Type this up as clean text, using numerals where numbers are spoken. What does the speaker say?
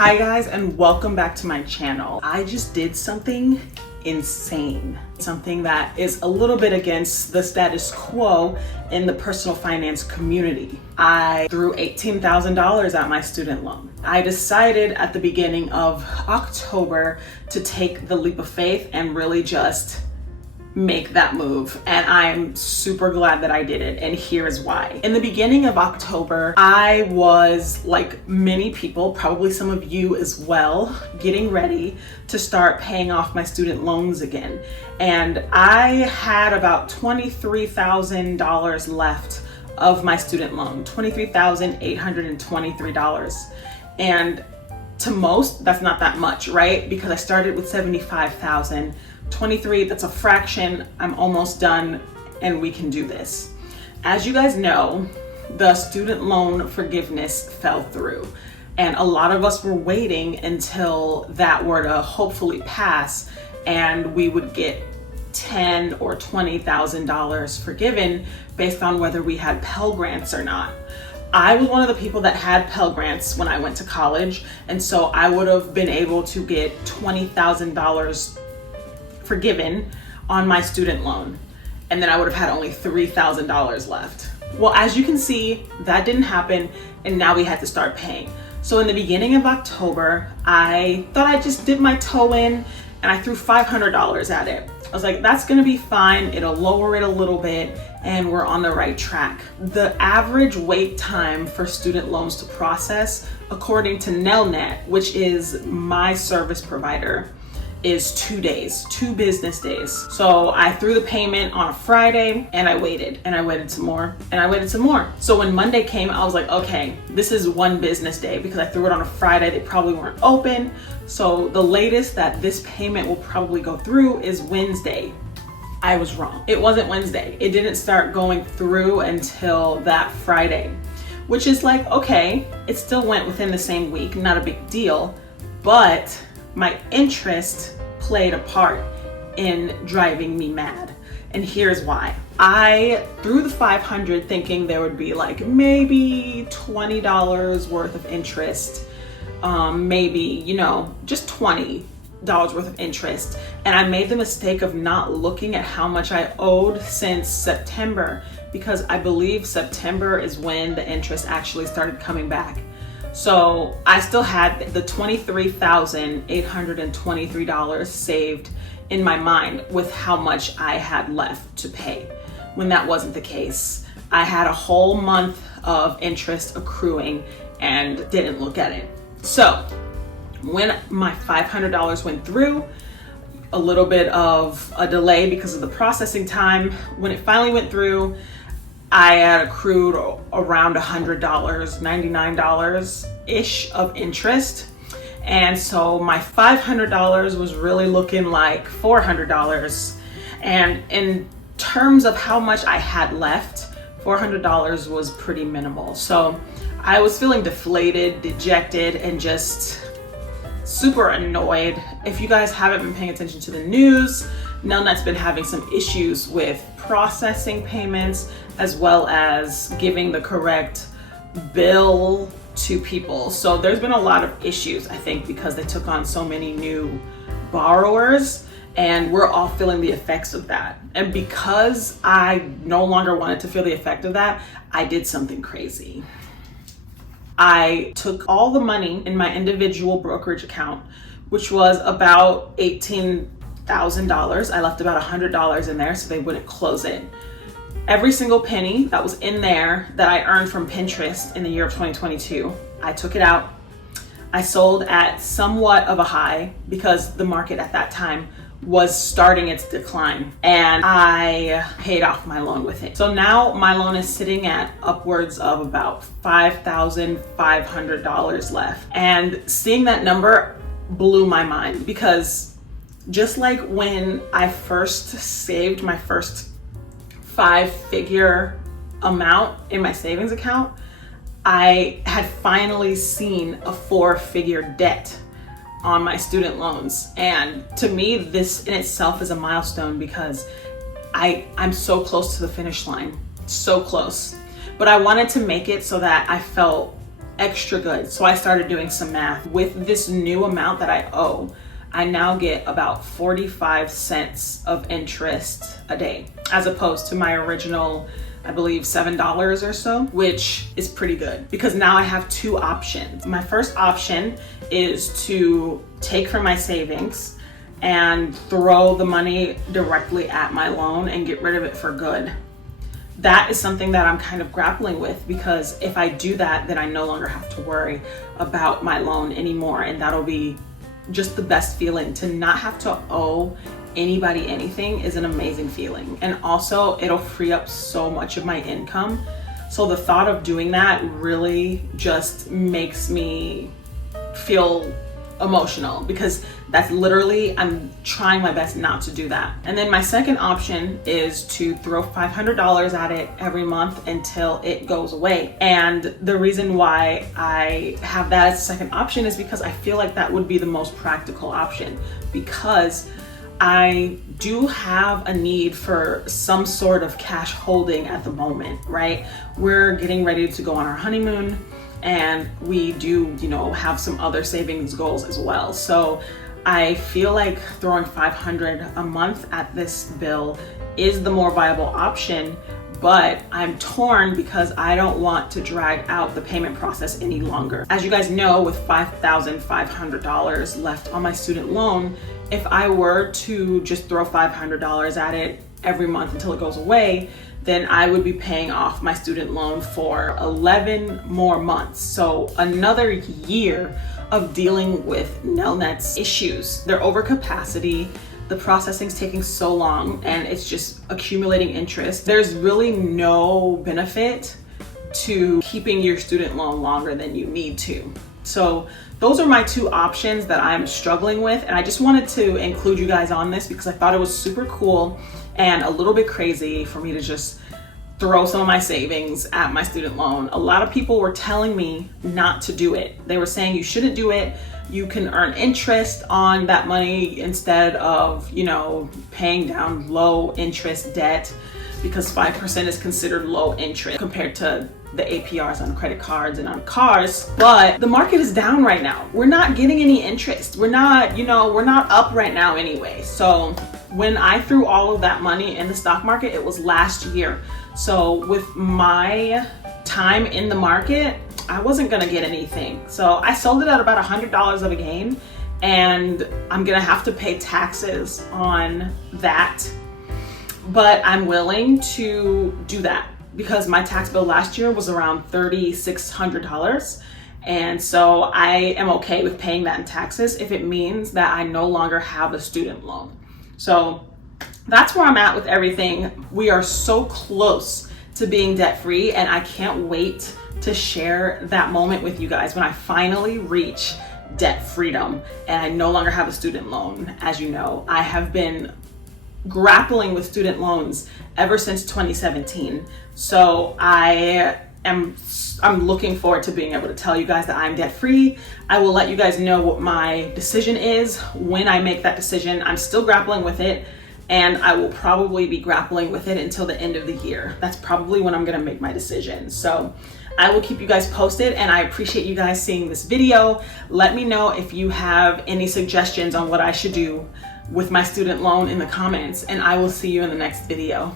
Hi guys, and welcome back to my channel. I just did something insane. Something that is a little bit against the status quo in the personal finance community. I threw $18,000 at my student loan. I decided at the beginning of October to take the leap of faith and really just make that move, and I'm super glad that I did it, and here's why. In the beginning of October, I was, like many people, probably some of you as well, getting ready to start paying off my student loans again. And I had about $23,000 left of my student loan, $23,823. And to most, that's not that much, right? Because I started with $75,000. 23, that's a fraction. I'm almost done and we can do this. As you guys know, the student loan forgiveness fell through, and a lot of us were waiting until that were to hopefully pass and we would get $10,000 or $20,000 forgiven based on whether we had Pell Grants or not. I was one of the people that had Pell Grants when I went to college, and so I would have been able to get $20,000 forgiven on my student loan, and then I would have had only $3,000 left. Well, as you can see, that didn't happen, and now we had to start paying. So in the beginning of October, I thought I'd just dip my toe in, and I threw $500 at it. I was like, that's gonna be fine, it'll lower it a little bit, and we're on the right track. The average wait time for student loans to process, according to Nelnet, which is my service provider, is 2 days, 2 business days. So I threw the payment on a Friday, and I waited some more, and I waited some more. So when Monday came, I was like, okay, this is 1 business day, because I threw it on a Friday, they probably weren't open. So the latest that this payment will probably go through is Wednesday. I was wrong. It wasn't Wednesday. It didn't start going through until that Friday, which is like, okay, it still went within the same week, not a big deal, but my interest played a part in driving me mad. And here's why. I threw the $500 thinking there would be like maybe $20 worth of interest, maybe, just $20 worth of interest. And I made the mistake of not looking at how much I owed since September, because I believe September is when the interest actually started coming back. So I still had the $23,823 saved in my mind with how much I had left to pay, when that wasn't the case. I had a whole month of interest accruing and didn't look at it. So when my $500 went through, a little bit of a delay because of the processing time, when it finally went through, I had accrued around $100, $99-ish of interest. And so my $500 was really looking like $400. And in terms of how much I had left, $400 was pretty minimal. So I was feeling deflated, dejected, and just super annoyed. If you guys haven't been paying attention to the news, Nelnet's been having some issues with processing payments as well as giving the correct bill to people. So there's been a lot of issues, I think, because they took on so many new borrowers, and we're all feeling the effects of that. And because I no longer wanted to feel the effect of that, I did something crazy. I took all the money in my individual brokerage account, which was about $18,000. I left about $100 in there so they wouldn't close it. Every single penny that was in there that I earned from Pinterest in the year of 2022, I took it out. I sold at somewhat of a high because the market at that time was starting its decline, and I paid off my loan with it. So now my loan is sitting at upwards of about $5,500 left. And seeing that number blew my mind, because just like when I first saved my first 5-figure amount in my savings account, I had finally seen a 4-figure debt on my student loans. And to me, this in itself is a milestone, because I'm so close to the finish line, so close. But I wanted to make it so that I felt extra good. So I started doing some math. With this new amount that I owe, I now get about 45 cents of interest a day, as opposed to my original, I believe, $7 or so, which is pretty good because now I have two options. My first option is to take from my savings and throw the money directly at my loan and get rid of it for good. That is something that I'm kind of grappling with, because if I do that, then I no longer have to worry about my loan anymore. And that'll be just the best feeling. To not have to owe anybody anything is an amazing feeling. And also it'll free up so much of my income. So the thought of doing that really just makes me feel emotional, because that's literally, I'm trying my best not to do that. And then my second option is to throw $500 at it every month until it goes away. And the reason why I have that as a second option is because I feel like that would be the most practical option, because I do have a need for some sort of cash holding at the moment, right? We're getting ready to go on our honeymoon, and we do, have some other savings goals as well. So I feel like throwing $500 a month at this bill is the more viable option, but I'm torn because I don't want to drag out the payment process any longer. As you guys know, with $5,500 left on my student loan, if I were to just throw $500 at it every month until it goes away, then I would be paying off my student loan for 11 more months. So another year of dealing with Nelnet's issues. They're over capacity, the processing's taking so long, and it's just accumulating interest. There's really no benefit to keeping your student loan longer than you need to. So those are my two options that I'm struggling with, and I just wanted to include you guys on this because I thought it was super cool and a little bit crazy for me to just throw some of my savings at my student loan. A lot of people were telling me not to do it. They were saying you shouldn't do it. You can earn interest on that money instead of, paying down low interest debt, because 5% is considered low interest compared to the APRs on credit cards and on cars. But the market is down right now. We're not getting any interest. We're not up right now anyway. So when I threw all of that money in the stock market, it was last year. So with my time in the market, I wasn't gonna get anything. So I sold it at about $100 of a gain, and I'm gonna have to pay taxes on that. But I'm willing to do that because my tax bill last year was around $3,600. And so I am okay with paying that in taxes if it means that I no longer have a student loan. So that's where I'm at with everything. We are so close to being debt free, and I can't wait to share that moment with you guys when I finally reach debt freedom and I no longer have a student loan. As you know, I have been grappling with student loans ever since 2017. So I'm looking forward to being able to tell you guys that I'm debt free. I will let you guys know what my decision is when I make that decision. I'm still grappling with it, and I will probably be grappling with it until the end of the year. That's probably when I'm gonna make my decision. So I will keep you guys posted, and I appreciate you guys seeing this video. Let me know if you have any suggestions on what I should do with my student loan in the comments, and I will see you in the next video.